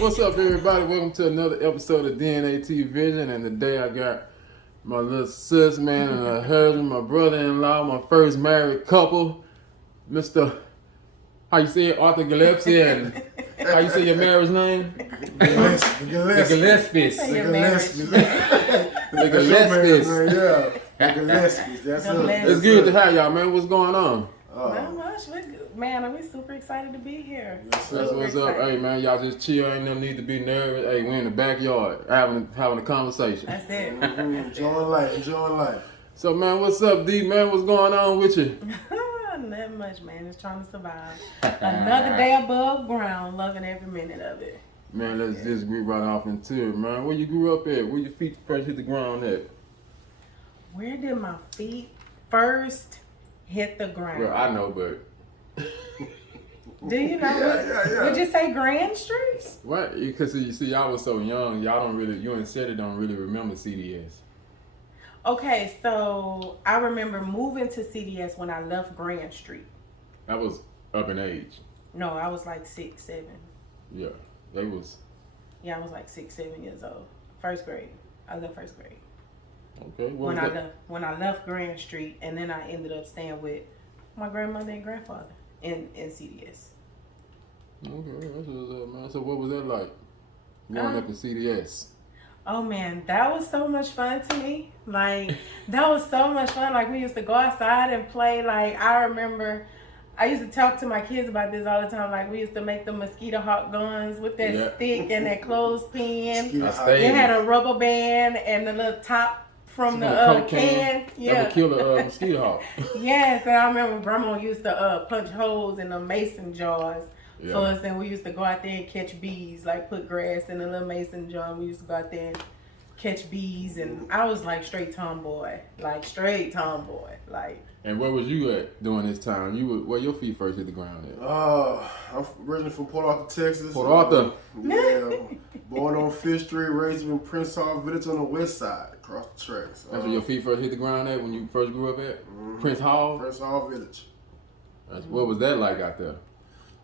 What's up, everybody? Welcome to another episode of DnA-Tvision. And today I got my little sis, man, and her husband, my brother-in-law, my first married couple, Mr. How you say it, Arthur Gillespie, and how you say your marriage name? Gillespie. The Gillespies. The Gillespies. Yeah. The Gillespies. That's it. It's good to have y'all, man. What's going on? Not much. Man, we super excited to be here. Yes, That's what's up. Hey, man, y'all just chill. Ain't no need to be nervous. Hey, we in the backyard having a conversation. That's it. Enjoying life. So, man, what's up, D, man? What's going on with you? Not much, man. Just trying to survive. Another day above ground. Loving every minute of it. Man, let's just get right off into it, man. Where you grew up at? Where your feet first hit the ground at? Where did my feet first hit the ground? Well, I know, but... Do you know? Yeah. Would you say Grand Street? What? Because you see, y'all was so young, y'all don't really, you and Seti don't really remember CDS. Okay, so I remember moving to CDS when I left Grand Street. That was up in age. No, I was like 6, 7. Yeah, they was. Yeah, I was like 6, 7 years old. First grade. I left first grade. Okay. When I left Grand Street, and then I ended up staying with my grandmother and grandfather in CDS. Okay, that's what's up, man. So what was that like, growing up in CDS? Oh man, that was so much fun to me. Like, that was so much fun. Like, we used to go outside and play. Like, I remember I used to talk to my kids about this all the time. Like, we used to make the mosquito hawk guns with that stick and that clothespin. It had a rubber band and the little top from the can. Yeah. That would kill a mosquito hawk. Yes, and I remember Grandma used to punch holes in the mason jars for us, and we used to go out there and catch bees, like put grass in a little mason jar. We used to go out there and catch bees, and I was like straight tomboy. And where was you at during this time? Where your feet first hit the ground at? I'm originally from Port Arthur, Texas. Port Arthur. Yeah. Born on 5th Street, raised in Prince Hall Village on the west side, across the tracks. That's where your feet first hit the ground at when you first grew up at? Prince Hall? Prince Hall Village. What was that like out there?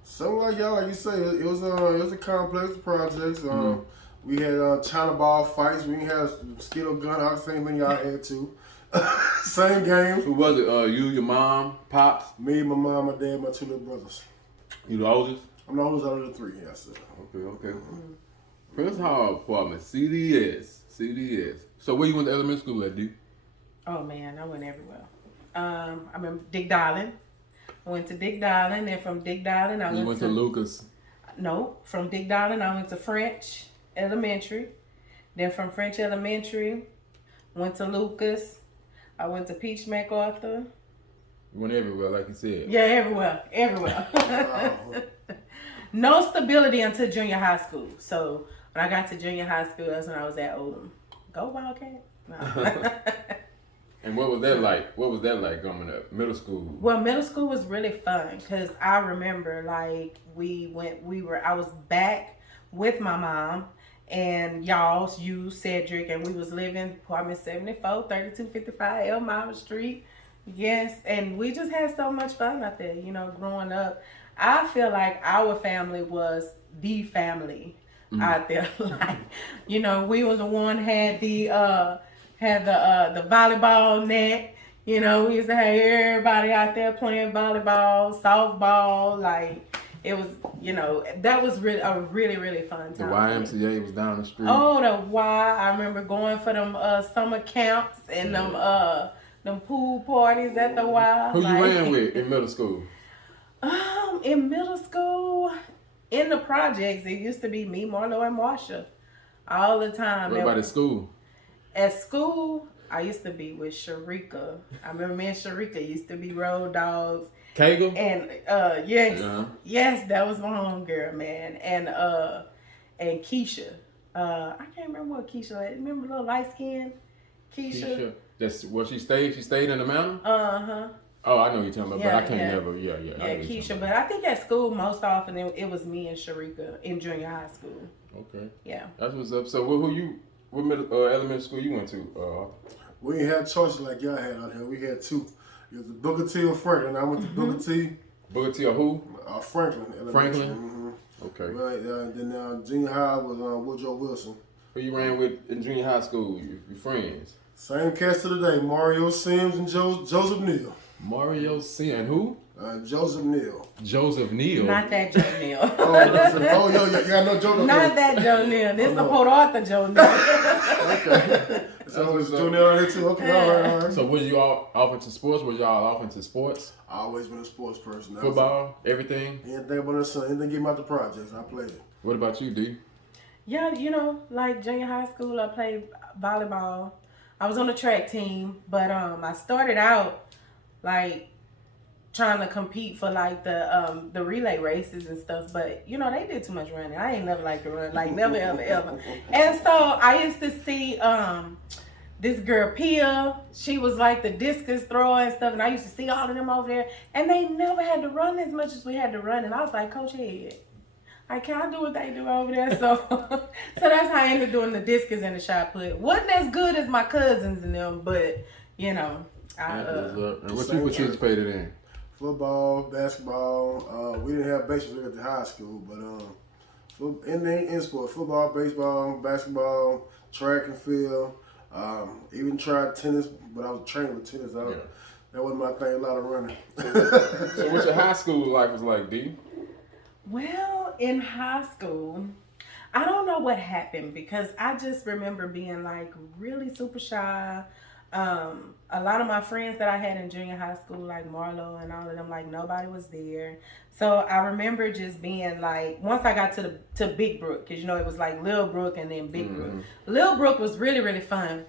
Something like y'all, like you say, it was a complex of projects. We had China ball fights. We had mosquito gun out, same thing y'all had too. Same game. Who was it? You, your mom, pops? Me, my mom, my dad, my 2 little brothers. You the oldest? I'm the oldest out of the 3, yes sir. Okay. Prince Hall apartment, CDS. So where you went to elementary school at, D? Oh man, I went everywhere. I remember Dick Darling. I went to Dick Darling, and from Dick Darling I went to Lucas. No, from Dick Darling I went to French Elementary. Then from French Elementary, went to Lucas. I went to Peach MacArthur. You went everywhere, like you said. Yeah, everywhere. No stability until junior high school. So when I got to junior high school, that's when I was at Oldham. Go Wildcat! No. And what was that like? What was that like growing up? Middle school? Well, middle school was really fun because I remember like I was back with my mom and you, Cedric, and we was living apartment 74, 3255 Elmira Street. Yes, and we just had so much fun out there, growing up. I feel like our family was the family out there. Like, we was the one had the volleyball net. We used to have everybody out there playing volleyball, softball. Like, it was, that was really a really fun time. The YMCA was down the street. Oh, the Y! I remember going for them summer camps and them pool parties at the Y. Who you ran with in middle school? In middle school, in the projects, it used to be me, Marlo, and Marsha all the time. What about at school? At school, I used to be with Sharika. I remember me and Sharika used to be road dogs. Kegel? And yes, that was my homegirl, man. And Keisha. I can't remember what Keisha. Remember little light skin Keisha? That's where she stayed. She stayed in the mountain. Oh, I know you're talking about, but I can't never. Yeah. Yeah, Keisha. But I think at school most often it was me and Sharika in junior high school. Okay. Yeah. That's what's up. So what middle elementary school you went to? We ain't had choices like y'all had out here. We had 2. It was Booker T or Franklin. I went to Booker T. Booker T or who? Franklin. Franklin? Mm-hmm. Okay. Right. Then junior high was Woodrow Wilson. Who you ran with in junior high school? Your friends? Same cast of the day: Mario Sims and Joseph Neal. Mario C. and who? Joseph Neal. Joseph Neal. Not that Joe Neal. Oh, yo, you got no Joe Neal. Not that Joe Neal. This is Port Arthur Joe Neal. Okay. So it's Joe Neal on there too. Okay, all right. So was you all off into sports? Was y'all off into sports? I always been a sports person. Football, everything? Anything but the sun. Anything get me out the projects, I played it. What about you, D? Yeah, like junior high school, I played volleyball. I was on the track team, but I started out like trying to compete for like the relay races and stuff, but they did too much running. I ain't never liked to run, like never ever. And so I used to see this girl Pia. She was like the discus thrower and stuff, and I used to see all of them over there, and they never had to run as much as we had to run. And I was like, Coach Head, I can't do what they do over there. So that's how I ended up doing the discus and the shot put. Wasn't as good as my cousins and them, but and what you participated in? Football, basketball. We didn't have baseball at the high school, but in sport, football, baseball, basketball, track and field. Even tried tennis, but I was training with tennis. That wasn't my thing. A lot of running. So what your high school life was like, D? Well, in high school, I don't know what happened because I just remember being like really super shy. A lot of my friends that I had in junior high school, like Marlo and all of them, like nobody was there. So I remember just being like, once I got to Big Brook, because it was like Little Brook and then Big Brook. Little Brook was really, really fun.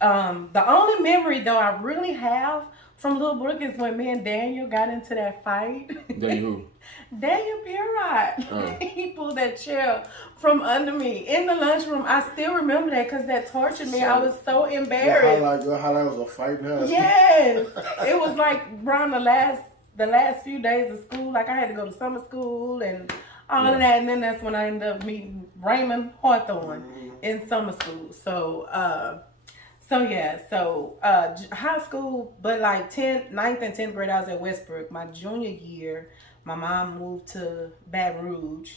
The only memory though I really have from Little Brook is when me and Daniel got into that fight. Daniel who? Daniel Pierrot. He pulled that chair from under me in the lunchroom. I still remember that because that tortured me. I was so embarrassed. Your highlight was a fight in high school? Yes. It was like around the last few days of school. Like I had to go to summer school and all of that. And then that's when I ended up meeting Raymond Hawthorne in summer school. So high school, but like 9th and 10th grade, I was at Westbrook. My junior year, my mom moved to Baton Rouge.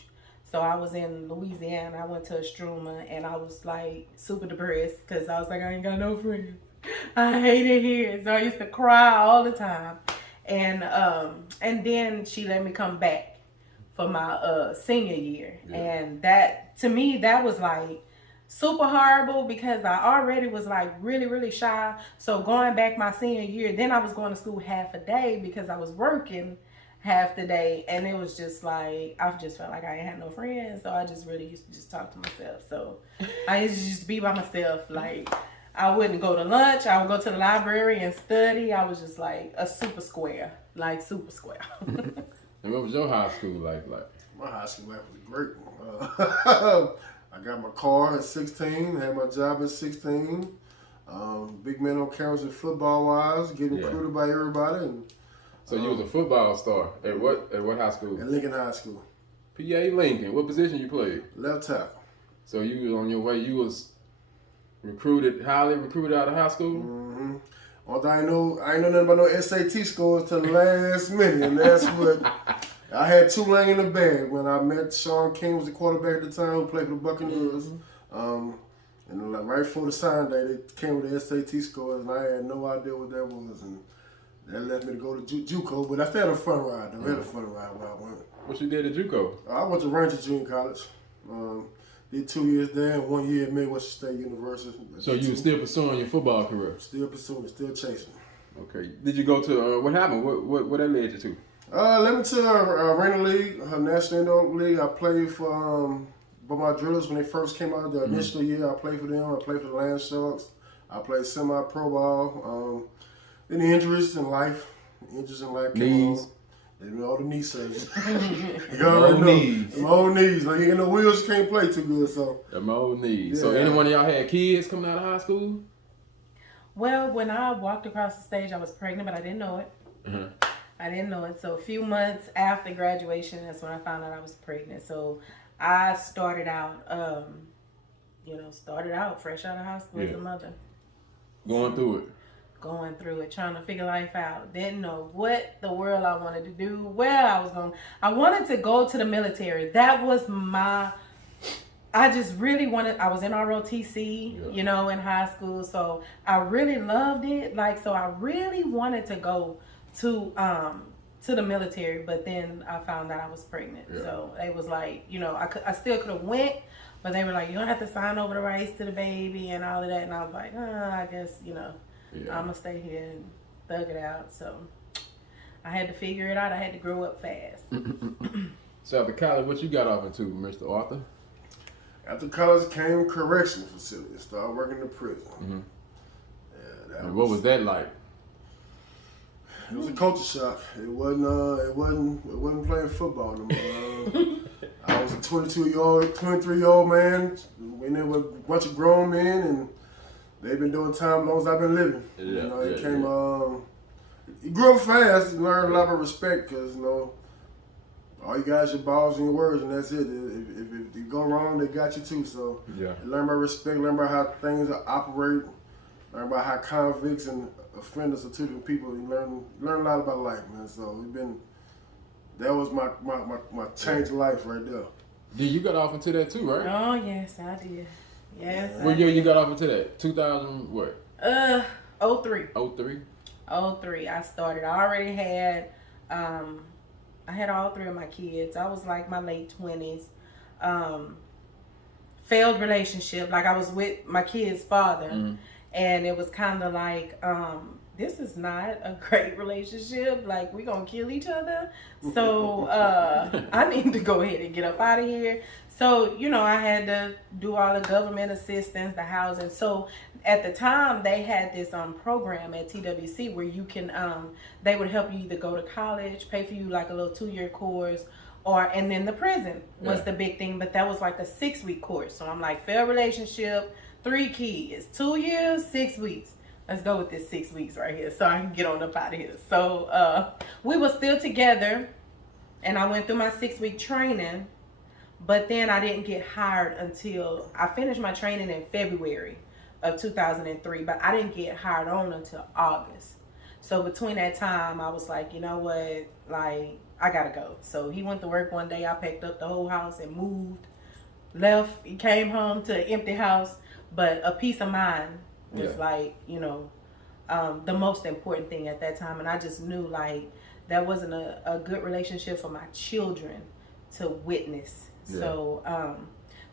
So I was in Louisiana. I went to Estruma and I was like super depressed because I was like, I ain't got no friends. I hate it here. So I used to cry all the time. And then she let me come back for my senior year. Yeah. And that, to me, that was like super horrible because I already was like really, really shy. So going back my senior year, then I was going to school half a day because I was working half the day. And it was just like, I just felt like I ain't had no friends. So I just really used to just talk to myself. So I used to just be by myself. Like I wouldn't go to lunch. I would go to the library and study. I was just like a super square, like super square. And what was your high school life like? My high school life was great. I got my car at 16, had my job at 16. Big man on campus and football wise, getting recruited by everybody. And, so you was a football star at what high school? At Lincoln High School. PA Lincoln. What position you played? Left tackle. So you was on your way. You was highly recruited out of high school. Mm-hmm. Although I ain't know nothing about no SAT scores till the last minute, and that's what. I had Tulane in the bag when I met Sean King, was the quarterback at the time, who played for the Buccaneers. And like right before the sign day, they came with the SAT scores, and I had no idea what that was. And that led me to go to JUCO, but I still had a fun ride. I had a fun ride where I went. What you did at JUCO? I went to Ranger Junior College. Did 2 years there and 1 year at Midwestern State University. So you were still pursuing your football career? Still pursuing, still chasing. Okay. Did you go to, what happened? What that led you to? Led me to Arena League, National Indoor League. I played for my drillers when they first came out the initial year. I played for them. I played for the Land Sharks. I played semi-pro ball. Then the injuries in life. Knees. All the knee surgeries. You already know. Knees. My old knees. Like, you ain't no wheels, you can't play too good. So. My old knees. Yeah. So any one of y'all had kids coming out of high school? Well, when I walked across the stage, I was pregnant, but I didn't know it. Uh-huh. I didn't know it. So a few months after graduation, that's when I found out I was pregnant. So I started out, fresh out of high school as a mother. Going through it. going through it, trying to figure life out. Didn't know what the world I wanted to do, where I was going. I wanted to go to the military. That was I just really wanted, I was in ROTC, you know, in high school. So I really loved it. Like, so I really wanted to go to the military, but then I found out I was pregnant. Yeah. So it was like, you know, I still could have went, but they were like, you don't have to sign over the rights to the baby and all of that. And I was like, I guess, you know, I'm going to stay here and thug it out. So I had to figure it out. I had to grow up fast. So after college, what you got off into, Mr. Arthur? After college came correctional facility. Started working in the prison. Mm-hmm. Yeah, what was that like? It was a culture shock. It wasn't playing football no more. I was a 23-year-old man. We there with a bunch of grown men, and they've been doing time as long as I've been living. Yeah, you know, it came. You grew up fast and learned a lot of respect because you know. All you got is your balls and your words, and that's it. If you go wrong, they got you too. So learn about respect, learn about how things operate, learn about how convicts and offenders are two different people. You learn a lot about life, man. So that was my change of life right there. Yeah, you got off into that too, right? Oh yes, I did. Yes. What year you got off into that? 2000 what? 03. 03? 03. I started. I already had. I had all three of my kids. I was like my late 20s. Failed relationship. Like I was with my kid's father. And it was kind of like, this is not a great relationship. Like we're going to kill each other. So I need to go ahead and get up out of here. So, you know, I had to do all the government assistance, the housing. So at the time they had this program at TWC where you can, they would help you either go to college, pay for you like a little 2-year course, and then the prison was the big thing. But that was like a 6-week course. So I'm like, failed relationship, 3 kids, 2 years, 6 weeks. Let's go with this 6 weeks right here so I can get on up out of here. So we were still together and I went through my 6-week training. But then I didn't get hired until I finished my training in February of 2003, but I didn't get hired on until August. So between that time, I was like, you know what, like, I gotta go. So he went to work one day, I packed up the whole house and moved, left, he came home to an empty house, but a peace of mind was like, you know, the most important thing at that time. And I just knew like that wasn't a good relationship for my children to witness. So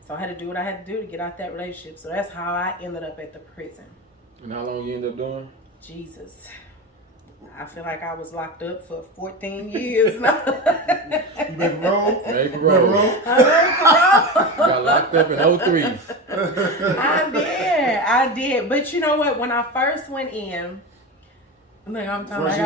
so I had to do what I had to do to get out that relationship. So that's how I ended up at the prison. And how long you ended up doing? Jesus. I feel like I was locked up for 14 years now. You make a roll? Make a roll. Got locked up in 03. I did. But you know what? When I first went in, look, I'm talking like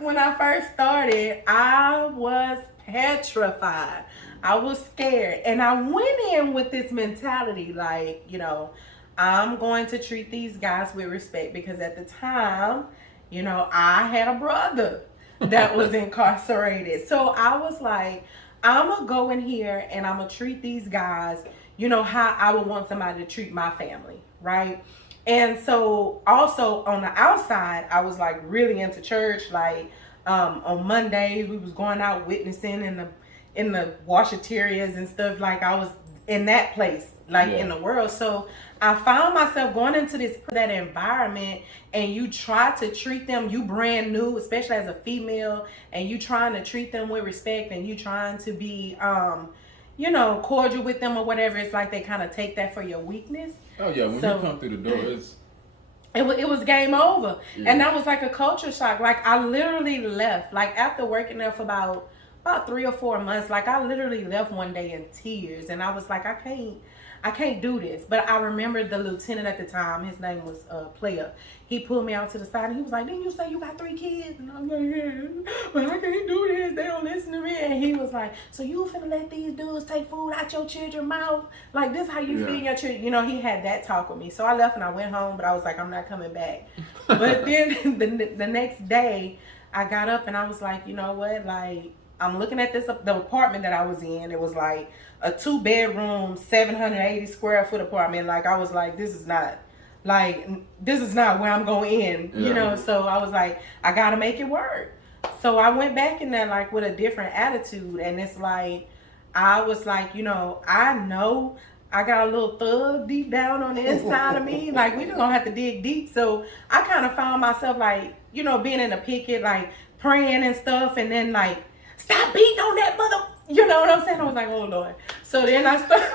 when I first started, I was petrified. I was scared. And I went in with this mentality like, you know, I'm going to treat these guys with respect because at the time, you know, I had a brother that was incarcerated. So I was like, I'm going to go in here and I'm going to treat these guys, you know, how I would want somebody to treat my family, right? And so also on the outside, I was like really into church. Like on Mondays, we was going out witnessing in the washaterias and stuff. Like I was in that place, like in the world. So I found myself going into that environment, and you try to treat them, you brand new, especially as a female, and you trying to treat them with respect, and you trying to be, you know, cordial with them or whatever. It's like they kind of take that for your weakness. Oh yeah, when you come through the door, it was game over. And that was like a culture shock. Like I literally left, like after working there for about 3 or 4 months, like I literally left one day in tears, and I was like, I can't do this. But I remember the lieutenant at the time, his name was Player. He pulled me out to the side and he was like, didn't you say you got 3 kids? And I was like, yeah, but I can't do this. They don't listen to me. And he was like, so you finna let these dudes take food out your children's mouth? Like this how you feed your children? You know, he had that talk with me. So I left and I went home, but I was like, I'm not coming back. But then the next day I got up and I was like, you know what? Like, I'm looking at the apartment that I was in. It was like a 2-bedroom, 780 square foot apartment. Like I was like, this is not Like, this is not where I'm going in, you Yeah. know? So I was like, I got to make it work. So I went back in there like with a different attitude. And it's like, I was like, you know I got a little thug deep down on the inside of me. Like, we just gonna have to dig deep. So I kind of found myself like, being in a picket, like praying and stuff. And then like, stop beating on that mother. You know what I'm saying? I was like, oh Lord. So then I started,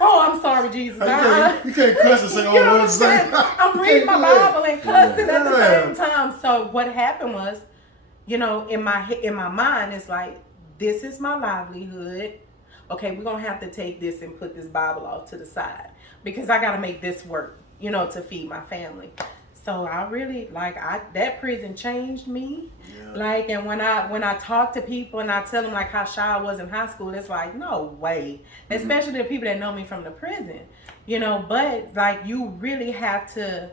oh, I'm sorry, Jesus. You can't cuss and say, oh, You know what Lord, I'm saying? I'm reading my Bible and cussing at the same time. So what happened was, in my mind, it's like, this is my livelihood. Okay, we're gonna have to take this and put this Bible off to the side because I gotta make this work, to feed my family. So I really that prison changed me. Yeah. Like, and when I talk to people and I tell them like how shy I was in high school, it's like, no way. Mm-hmm. Especially the people that know me from the prison, but like you really have to.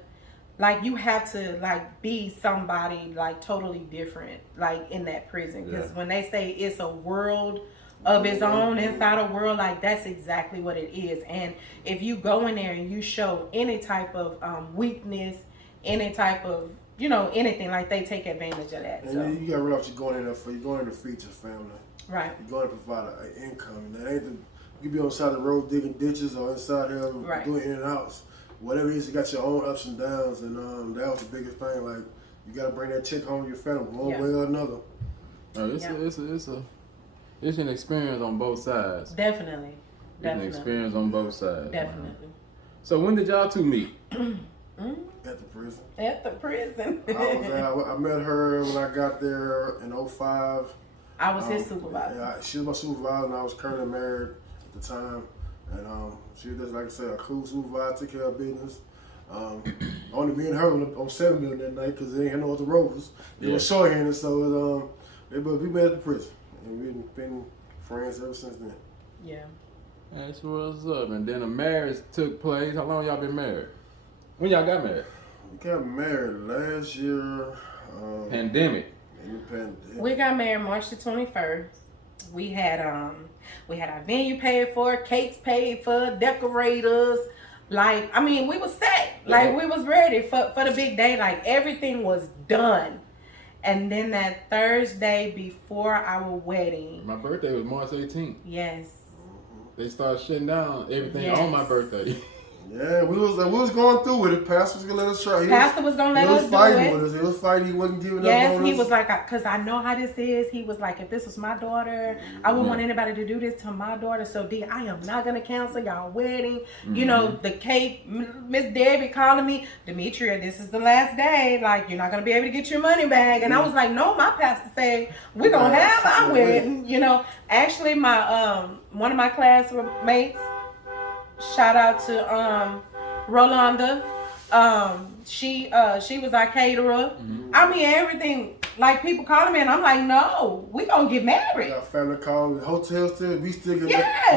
Like, you have to, like, be somebody, like, totally different, like, in that prison. Because when they say it's a world of its own inside a world, like, that's exactly what it is. And if you go in there and you show any type of weakness, any type of, anything, like, they take advantage of that. And so you got to realize you're going in there you're going to feed your family. Right. You're going to provide an income. And that ain't you could be on the side of the road digging ditches or inside here doing in and outs. Whatever it is, you got your own ups and downs, and that was the biggest thing. Like, you got to bring that chick home to your family one way or another. It's an experience on both sides. Definitely. It's an experience on both sides. Definitely. Man. So when did y'all two meet? At the prison. At the prison. I met her when I got there in 2005. I was his supervisor. Yeah, she was my supervisor, and I was currently married at the time. And she was just, like I said, a cool supervisor, took care of business. Only me and her on 7 million that night because they ain't had no other rovers. They were short-handed, so but we met at the prison. And we've been friends ever since then. Yeah. That's what's up. And then a marriage took place. How long y'all been married? When y'all got married? We got married last year. Pandemic. We got married March the 21st. We had our venue paid for, cakes paid for, decorators. Like, I mean, we was set. Like, we was ready for the big day. Like, everything was done. And then that Thursday before our wedding. My birthday was March 18th. Yes. They started shutting down everything on my birthday. Yeah, we was going through with it. Pastor was gonna let us try. Pastor was gonna let us do it. He was fighting with us. He was fighting. He wasn't giving up on us. Yes, he was like, because I know how this is. He was like, if this was my daughter, I wouldn't want anybody to do this to my daughter. So, D, I am not gonna cancel y'all wedding. Mm-hmm. The cake. Miss Debbie calling me, Demetria, this is the last day. Like, you're not gonna be able to get your money back. And I was like, no, my pastor said we're gonna have our wedding. Actually, my one of my classmates. Shout out to Rolanda. She was our caterer. Mm-hmm. I mean, everything. Like, people calling me and I'm like, no, we gonna get married. Our family calling, hotels still, we still get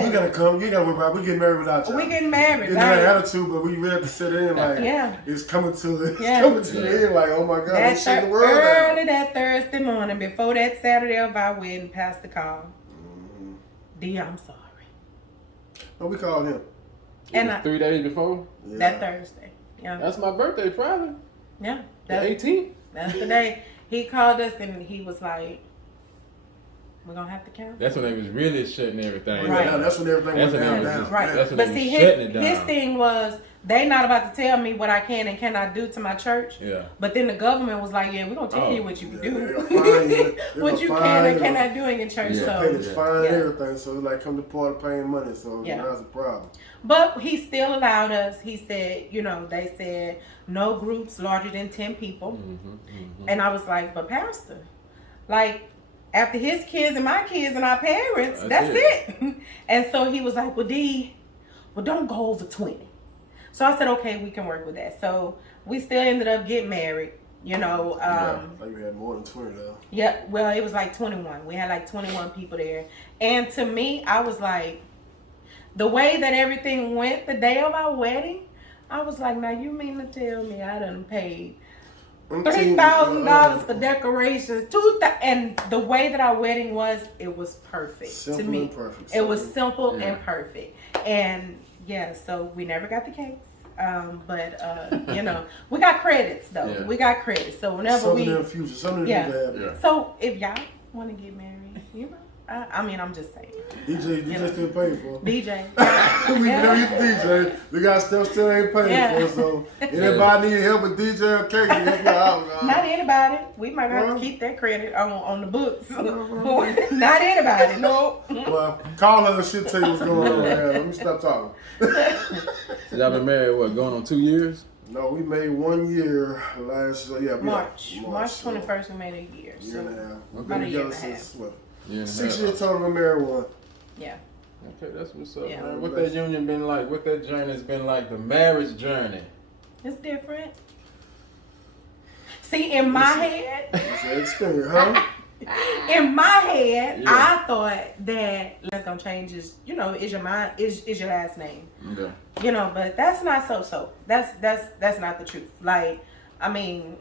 we gotta come, you gotta worry about it. We get married without you. We getting married. It's that attitude, but we really have to sit in like it's coming to the end, like, oh my God, let's shake the world early that Thursday morning before that Saturday of our wedding, Pastor called. Mm-hmm. D, I'm sorry. No, we called him. And 3 days before? Yeah. That Thursday. Yeah. That's my birthday, probably. Yeah. The 18th? That's the day. He called us and he was like, we're going to have to cancel. That's when they was really shutting everything right. down. That's when everything went down. Right. That's when but they see, shutting it down. His thing was, they not about to tell me what I can and cannot do to my church. Yeah. But then the government was like, yeah, we're going to tell you what you can do. What you can and cannot do in your church. Yeah. So, pay the fine and everything. So it's like, come to part of paying money. So that's a problem. But he still allowed us. He said, they said no groups larger than 10 people. Mm-hmm, mm-hmm. And I was like, but Pastor, like, after his kids and my kids and our parents, that's it. And so he was like, well, D, don't go over 20. So I said, okay, we can work with that. So we still ended up getting married, like we had more than 20 though. Yeah, well, it was like 21. We had like 21 people there. And to me, I was like, the way that everything went the day of our wedding, I was like, now you mean to tell me I done paid $3,000 for decorations, and the way that our wedding was, it was perfect. Simple to me. And perfect. It was simple and perfect. And so we never got the cakes. But you know, we got credits though. Yeah. We got credits. So whenever Something we in the future, something in the Yeah. future happen. Yeah. So if y'all want to get married, you know, I mean, I'm just saying. DJ still paid for. DJ. We know you DJ. We got stuff still ain't paid Yeah. for. So anybody need help with DJ? Okay, you help you out. Not anybody. We might have to keep that credit on the books. Not anybody. No. Well, call her and she'll tell you what's going on. Yeah, let me stop talking. So y'all been married, what, going on 2 years? No, we made 1 year last. March 21st, we made a year. Year So and a half. We've about been a year together and a half. since what? Yeah. 6 years total. We married one. yeah. Okay, that's what's up, Yeah. man. What that union been like? What that journey's been like? The marriage journey. It's different. See, in my head, It's an experience, huh? in my head, Yeah. I thought that that's gonna change is, you know, is your your last name. Okay. You know, but that's not so. That's not the truth. Like, I mean,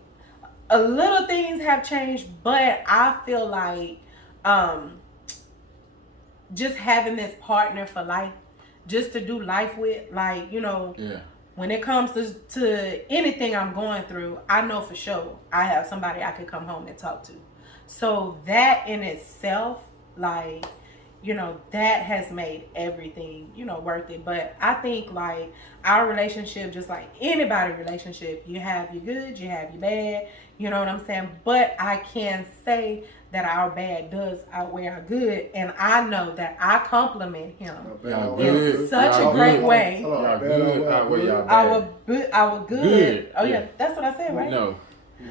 a little things have changed, but I feel like just having this partner for life, just to do life with, like, you know, Yeah. when it comes to anything I'm going through, I know for sure I have somebody I could come home and talk to. So that in itself, like, you know, that has made everything, you know, worth it. But I think like our relationship, just like anybody relationship, you have your good, you have your bad, you know what I'm saying? But I can say that our bad does outweigh our good, and I know that I compliment him Y'all in good. such Y'all a great good. way. Y'all good. Outweigh y'all bad. Our good. Good, Oh yeah. yeah, that's what I said, right? No.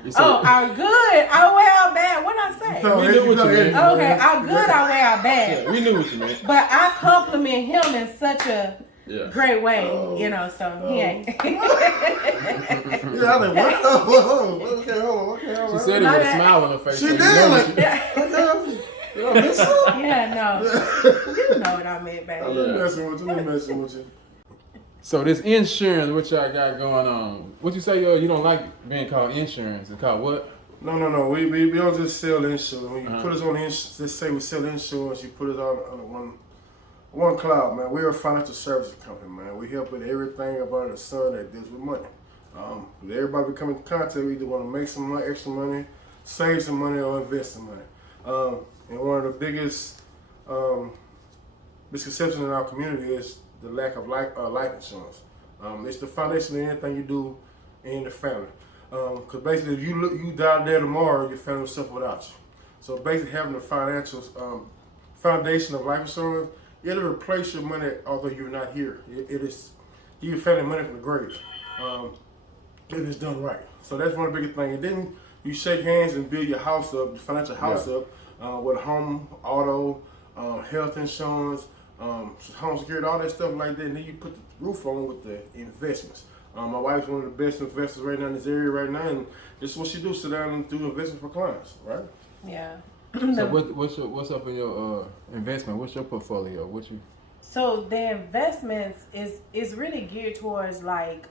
You said- Oh, our good outweigh our bad. What I say? No, We knew what you meant. Okay, our good outweigh our bad. Yeah, we knew what you meant. But I compliment him in such a Yeah. great way, you know, so he ain't. Yeah, I like, what? Oh, okay, hold on. Okay, all She right. said it My with a bad. smile on her face. She so you did, know like, what Did I miss something? Yeah, no. You know what I meant, baby. I'm messing with you. I'm messing with you. So this insurance, what y'all got going on? What you say? You don't like being called insurance? It's called what? No. We don't just sell insurance. When you Uh-huh. put us on insurance, just say we sell insurance, you put us on one cloud, man. We're a financial services company, man. We help with everything about the sun that deals with money. With everybody we come in contact, we either want to make some money, extra money, save some money, or invest some money. And one of the biggest misconceptions in our community is the lack of life insurance. It's the foundation of anything you do in the family. Because basically, if you die there tomorrow, your family will suffer without you. So basically, having the financial foundation of life insurance, it'll replace your money although you're not here. It is give your family money from the grave. If it's done right. So that's one of the biggest things. And then you shake hands and build your house up, your financial house up, with home, auto, health insurance, home security, all that stuff like that. And then you put the roof on with the investments. My wife's one of the best investors right now in this area right now, and this is what she do: sit down and do investments for clients, right? Yeah. So what's up in your investment? What's your portfolio? What you? So the investments is really geared towards like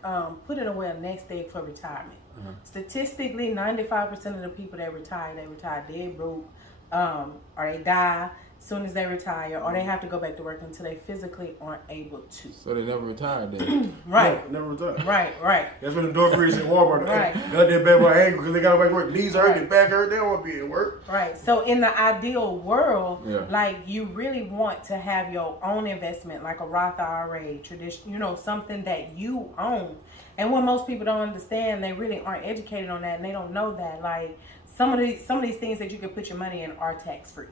putting away a next egg for retirement. Uh-huh. Statistically, 95% of the people that retire, they retire dead broke, or they die as soon as they retire, or they have to go back to work until they physically aren't able to. So they never retired then. Right. Never retire. Right. That's when the door grease at Walmart. Right. Got their bad boy angry because they got to back to work. Knees hurt, their back hurt. They don't want to be at work. Right. So in the ideal world, Yeah. like you really want to have your own investment, like a Roth IRA, tradition, you know, something that you own. And what most people don't understand, they really aren't educated on that, and they don't know that. Like some of these things that you can put your money in are tax free.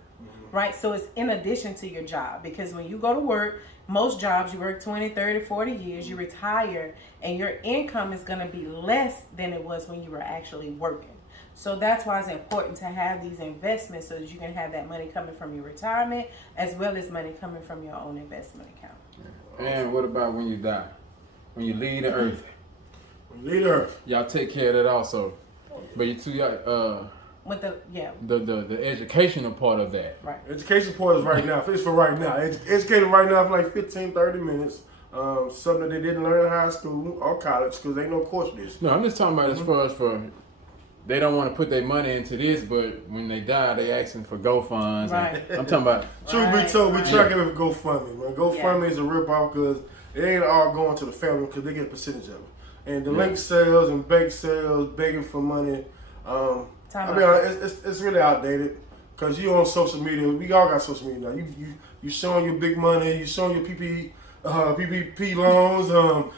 Right? So it's in addition to your job, because when you go to work, most jobs you work 20, 30, 40 years, you retire, and your income is going to be less than it was when you were actually working. So that's why it's important to have these investments so that you can have that money coming from your retirement as well as money coming from your own investment account. And what about when you die? When you leave the earth? Leader. Y'all take care of that also. But you two With the the educational part of that. right. Education part is right now. It's for right now. Educated right now for like 15, 30 minutes. Something that they didn't learn in high school or college because they no course this. No, I'm just talking about as far as for they don't want to put their money into this, but when they die, they asking for GoFunds. Right. I'm talking about Truth be Right, told, we right. tracking it with GoFundMe. Man, GoFundMe is a rip off because it ain't all going to the family because they get a percentage of it. And the Yeah. link sales and bake sales, begging for money. I mean, it's really outdated because you on social media. We all got social media now. You showing your big money. You showing your PPP loans.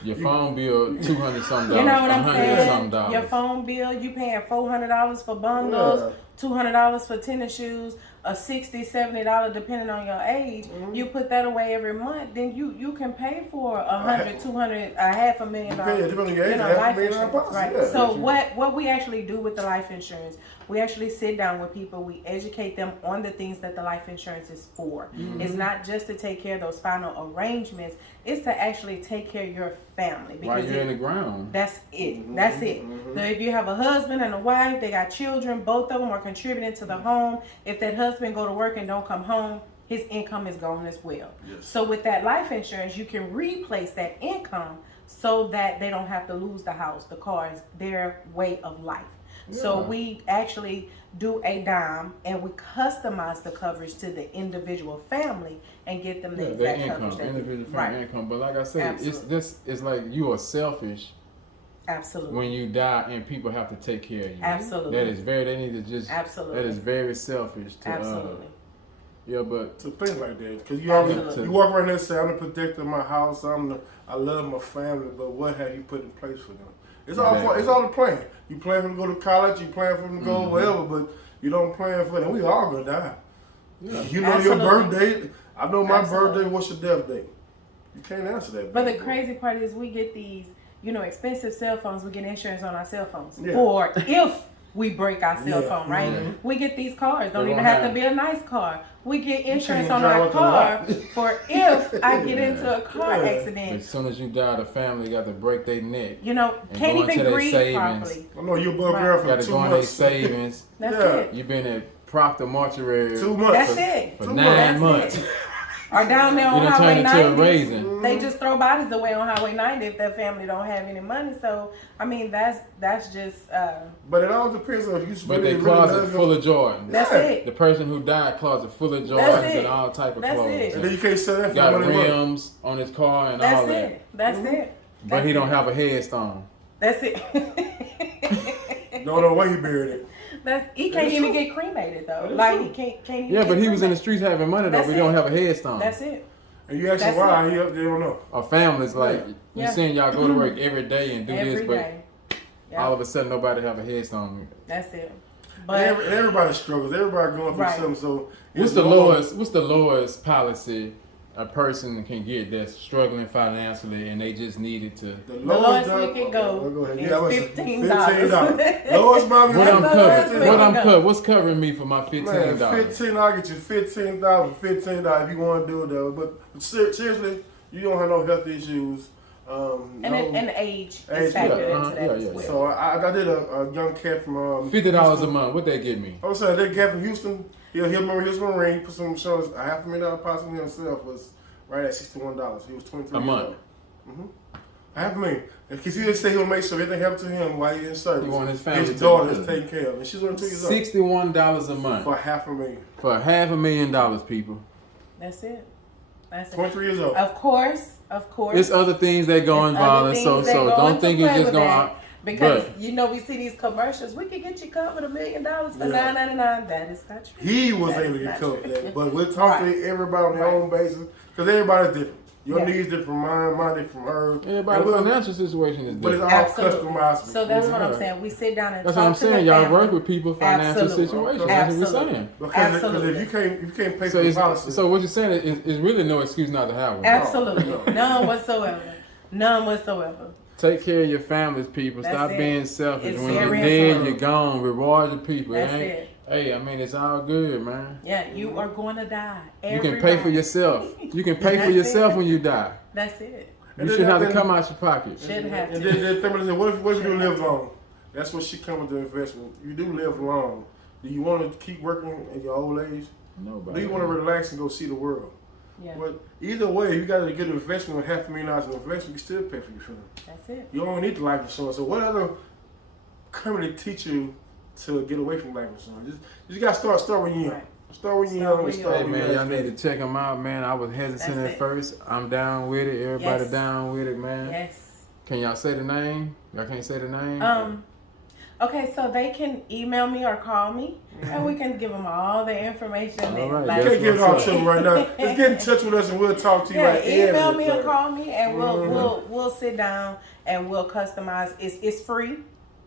Your phone bill $200 something. You know what I'm $100 something. saying? Your phone bill, you paying $400 for bundles, $200 for tennis shoes, $60, $70 depending on your age. You put that away every month, then you can pay for $100, $200, $500,000. Depending on your age, life $500,000 insurance, policy, right? yeah. So what we actually do with the life insurance, we actually sit down with people, we educate them on the things that the life insurance is for. It's not just to take care of those final arrangements, it's to actually take care of your family. While you're in the ground. That's it. That's it. So if you have a husband and a wife, they got children, both of them are contributing to the home. If that husband go to work and don't come home, his income is gone as well. Yes. So with that life insurance, you can replace that income so that they don't have to lose the house, the cars, their way of life. So we actually do a dime and we customize the coverage to the individual family and get them the their exact income, coverage. individual family income. But like I said, it's like you are selfish. Absolutely. When you die and people have to take care of you. Absolutely. That is they need to just, Absolutely. that is very selfish. To, Absolutely. Yeah, but to think like that, because you walk around there and say, I'm the protector of my house, I love my family, but what have you put in place for them? It's all the plan. You plan for them to go to college, you plan for them to go wherever, but you don't plan for them. We all gonna die. yeah. You know your birthday. I know my birthday. What's your death date? You can't answer that. But the crazy part is we get these, expensive cell phones. We get insurance on our cell phones. Yeah. Or if we break our cell phone, right? Mm-hmm. We get these cars. Don't They even don't have to have- be a nice car. We get insurance can't on our drive up the car lot. for if I get into a car accident. As soon as you die, the family got to break their neck. Can't go into even their breathe savings. properly. I know you're above ground Got for to 2 go in their months. savings. That's Yeah. it. You've been at Proctor Mortuary 2 months. That's it. for 2 9 months. months. Or down there You on done Highway turned into a 90. raisin. They just throw bodies away on Highway 90 if their family don't have any money. So I mean that's just But it all depends on if you But really, they closet love full your- of Jordans. that's Yeah. it. The person who died closet full of That's Jordans it. and all type of That's clothes. it. And then you can't sell that for Got money. rims on his car and That's all that. it. That's it. But he don't have a headstone. That's it. Don't know where he buried it. He can't even get cremated though. Like he can't even. Yeah, get but he was in the cremated. streets having money though, That's but he it. don't have a headstone. That's it. And you ask him That's why, they don't know. Our families like Yeah. you seeing y'all go to work every day and do Every this, but day. Yeah. all of a sudden nobody have a headstone. That's it. And But everybody struggles. Everybody going through Right. something. So What's it's the normal. lowest policy a person can get that's struggling financially and they just needed to The lowest dollar- we can go ahead. is Yeah, what's it? $15. Lowest amount what I'm the covered? lowest What I'm we can covered? What's covering me for my Man, $15? 15, I'll get you $15,000 if you want to do it though. But seriously, you don't have no health issues. and age Age, is factored yeah, into that yeah, as yeah. well. So I did a young cat from $50 a month. What they give me? I was saying that cat from Houston. He remember he was Marine. Put some insurance. A $500,000 policy on himself was right at $61. He was 23 A years month. old. $500,000. Because he would say he'll make sure everything happened to him while he's in service. He want his family His daughter taken is care of. taken care of, and she's only 2 years old. $61 a month For $500,000. for $500,000, people. That's it. That's it. 23 years old. Of course. It's other things that go There's involved, other so things that go don't into think it's play just with going. that. Because But we see these commercials. We could get you covered $1 million for Yeah. $9.99. That is not true. He was That able is to not get covered true. that. But we're talking to everybody on their own basis. Because everybody's different. Your Yeah. needs different from mine different from her. everybody's financial situation is But it's different. all Absolutely. customized. So that's what I'm Yeah. saying. We sit down and That's talk what I'm to saying. the Y'all family. work with people financial Absolutely. situations. That's what we're Absolutely. saying. Because if Absolutely. you can't pay So, for the policy. so what you're saying is really no excuse not to have one. Absolutely. No. None whatsoever. None whatsoever. Take care of your families, people. That's Stop it. being selfish. It's when you're very dead, important. you're gone. Reward your people. That's ain't- it. Hey, I mean, it's all good, man. Yeah, you are going to die. You can pay for Everybody. yourself. You can pay for That's yourself it. when you die. That's it. You And should then- have to then- come out your pocket. Shouldn't have And to. then somebody said, what if you do live long? That's what she come with the investment. You do live long. Do you want to keep working in your old age? Nobody. Do you want to relax and go see the world? Yeah, But either way, you got a good investment with $500,000 in investment, you can still pay for your funeral. that's it. You don't need the life insurance. So what other company teach you to get away from life insurance? You just got to start when you're young. Right. Start when you're young. Start Hey when man, y'all need to check them out, man. I was hesitant That's at it. first. I'm down with it. Everybody Yes. down with it, man. Yes. Can y'all say the name? Y'all can't say the name? Okay, so they can email me or call me, and we can give them all the information. All right, You can't give it all to them right now. Just get in touch with us and we'll talk to you like email everything. me or call me, and we'll sit down and we'll customize. It's free.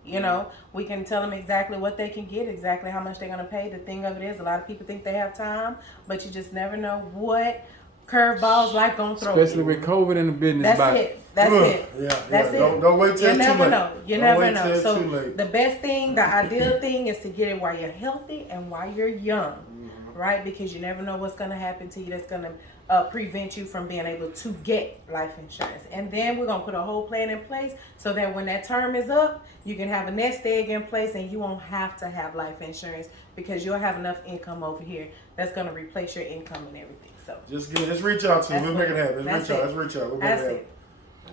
You know, we can tell them exactly what they can get, exactly how much they're gonna pay. The thing of it is, a lot of people think they have time, but you just never know what curveballs life gonna throw. Especially you. with COVID in the business. That's it. That's it. Yeah, That's it. Don't wait till You it's too never late. know. You Don't never wait till know. it's So too late. the best thing, the ideal thing, is to get it while you're healthy and while you're young, right? Because you never know what's gonna happen to you. That's gonna prevent you from being able to get life insurance. And then we're gonna put a whole plan in place so that when that term is up, you can have a nest egg in place and you won't have to have life insurance because you'll have enough income over here that's gonna replace your income and everything. So just reach out to me. We'll make it happen. Let's reach out. We'll make that's it happen. it.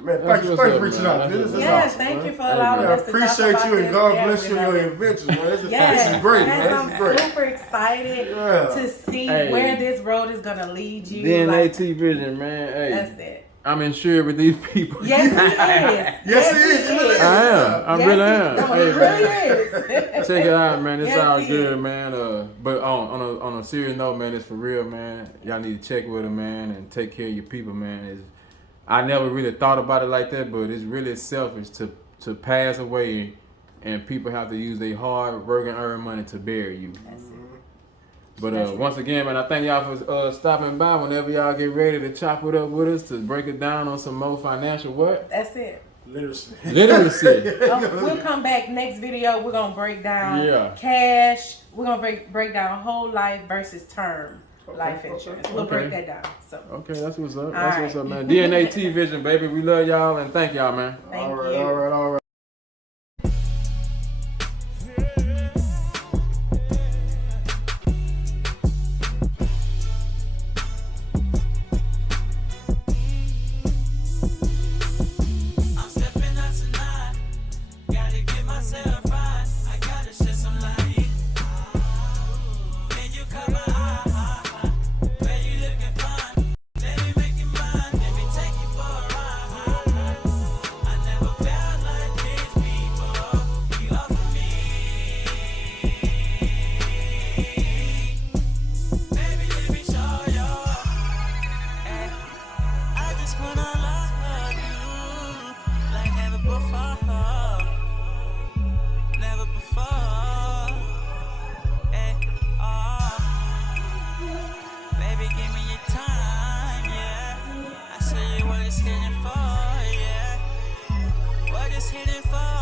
Man, That's thank you what's for up, reaching man. out. That's This is Yes, awesome, thank man. you for allowing I us to talk appreciate about you and this. God Yeah, bless we you and love your it. inventions, man. This Yes, is great, yes, man. This I'm is great. super excited Yeah. to see Hey. where this road is gonna lead you. DnA-Tvision, man. Hey, That's it. I'm insured with these people. Yes, he is. Yes, he is. He really is. I am. I Yes, really he- am. No, Hey, he man. really is. Check it out, man. It's Yes, all he good, is. man. But on a serious note, man, it's for real, man. Y'all need to check with them, man, and take care of your people, man. I never really thought about it like that, but it's really selfish to pass away and people have to use their hard work and earn money to bury you. That's it. But once again, man, I thank y'all for stopping by. Whenever y'all get ready to chop it up with us to break it down on some more financial what? That's it. Literacy. Literacy. We'll come back next video. We're gonna break down Yeah. cash. We're gonna break down whole life versus term life insurance. We'll Okay. break that down. So Okay, that's what's up. All That's what's right. up, man. DnA-Tvision, baby. We love y'all and thank y'all, man. thank All right, you. all right, all right. I'm stepping out tonight. Gotta get myself right. I gotta shed some light. When you caught my eye, where you looking fine? Let me make you mine. Let me take you for a ride. I never felt like this before. You offer me, baby. Let me show you. I just wanna love you like never before, never before. Hey, baby, give me your time, yeah. I show you what it's hitting for, yeah. What it's hitting for.